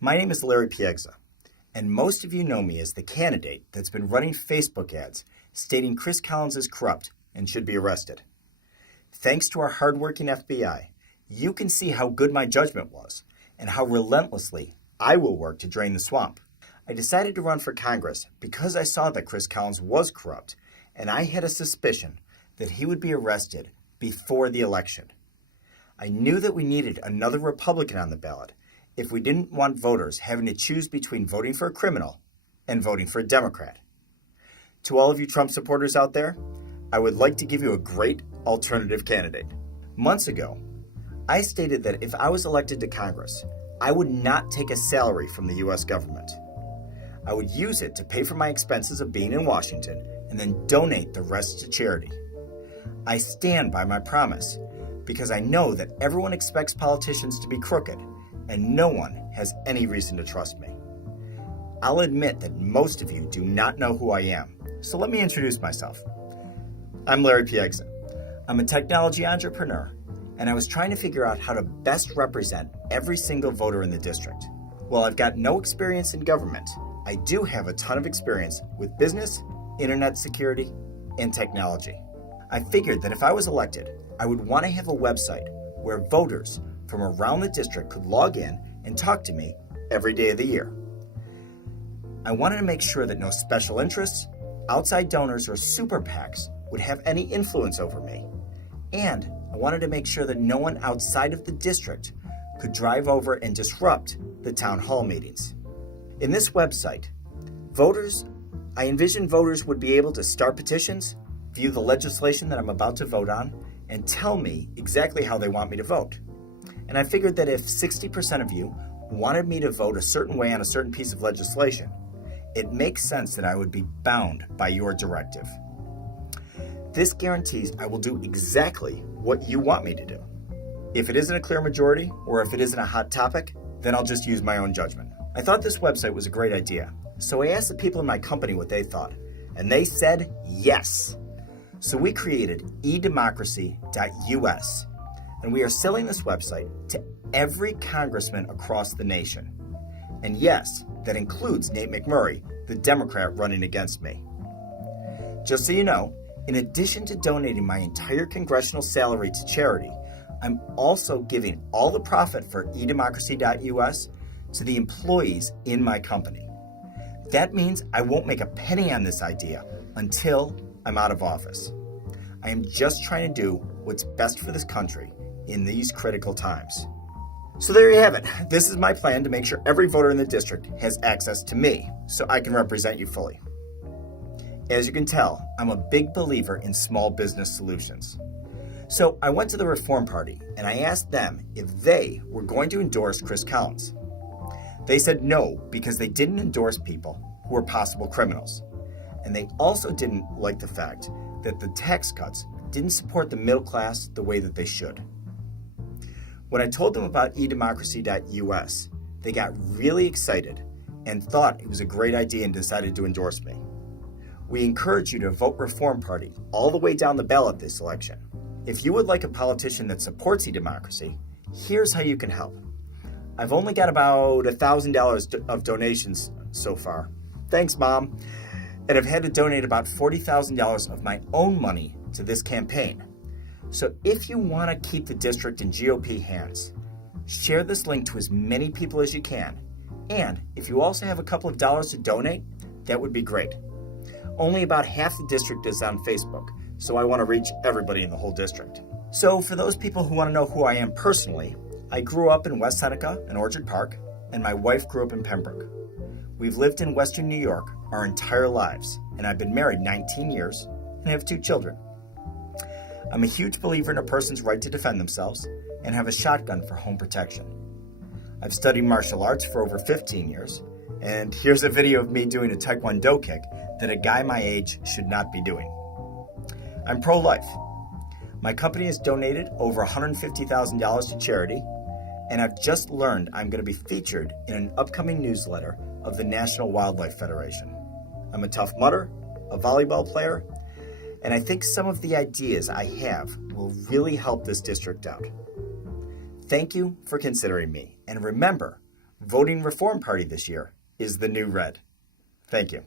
My name is Larry Piegza, and most of you know me as the candidate that's been running Facebook ads stating Chris Collins is corrupt and should be arrested. Thanks to our hardworking FBI, you can see how good my judgment was and how relentlessly I will work to drain the swamp. I decided to run for Congress because I saw that Chris Collins was corrupt, and I had a suspicion that he would be arrested before the election. I knew that we needed another Republican on the ballot if we didn't want voters having to choose between voting for a criminal and voting for a Democrat. To all of you Trump supporters out there, I would like to give you a great alternative candidate. Months ago, I stated that if I was elected to Congress, I would not take a salary from the U.S. government. I would use it to pay for my expenses of being in Washington and then donate the rest to charity. I stand by my promise because I know that everyone expects politicians to be crooked and no one has any reason to trust me. I'll admit that most of you do not know who I am, so let me introduce myself. I'm Larry Piegza. I'm a technology entrepreneur, and I was trying to figure out how to best represent every single voter in the district. While I've got no experience in government, I do have a ton of experience with business, internet security, and technology. I figured that if I was elected, I would want to have a website where voters from around the district could log in and talk to me every day of the year. I wanted to make sure that no special interests, outside donors, or super PACs would have any influence over me. And I wanted to make sure that no one outside of the district could drive over and disrupt the town hall meetings. In this website, I envision voters would be able to start petitions, view the legislation that I'm about to vote on, and tell me exactly how they want me to vote. And I figured that if 60% of you wanted me to vote a certain way on a certain piece of legislation, it makes sense that I would be bound by your directive. This guarantees I will do exactly what you want me to do. If it isn't a clear majority, or if it isn't a hot topic, then I'll just use my own judgment. I thought this website was a great idea, so I asked the people in my company what they thought, and they said yes. So we created edemocracy.us, and we are selling this website to every congressman across the nation. And yes, that includes Nate McMurray, the Democrat running against me. Just so you know, in addition to donating my entire congressional salary to charity, I'm also giving all the profit for edemocracy.us to the employees in my company. That means I won't make a penny on this idea until I'm out of office. I am just trying to do what's best for this country in these critical times. So there you have it. This is my plan to make sure every voter in the district has access to me so I can represent you fully. As you can tell, I'm a big believer in small business solutions. So I went to the Reform Party and I asked them if they were going to endorse Chris Collins. They said no because they didn't endorse people who were possible criminals. And they also didn't like the fact that the tax cuts didn't support the middle class the way that they should. When I told them about edemocracy.us, they got really excited and thought it was a great idea and decided to endorse me. We encourage you to vote Reform Party all the way down the ballot this election. If you would like a politician that supports e-democracy, here's how you can help. I've only got about $1,000 of donations so far. Thanks, Mom. And I've had to donate about $40,000 of my own money to this campaign. So if you want to keep the district in GOP hands, share this link to as many people as you can. And if you also have a couple of dollars to donate, that would be great. Only about half the district is on Facebook, so I want to reach everybody in the whole district. So for those people who want to know who I am personally, I grew up in West Seneca and Orchard Park, and my wife grew up in Pembroke. We've lived in Western New York our entire lives, and I've been married 19 years and have 2 children. I'm a huge believer in a person's right to defend themselves and have a shotgun for home protection. I've studied martial arts for over 15 years, and here's a video of me doing a Taekwondo kick that a guy my age should not be doing. I'm pro-life. My company has donated over $150,000 to charity, and I've just learned I'm going to be featured in an upcoming newsletter of the National Wildlife Federation. I'm a Tough Mudder, a volleyball player, and I think some of the ideas I have will really help this district out. Thank you for considering me, and remember, Voting Reform Party this year is the new red. Thank you.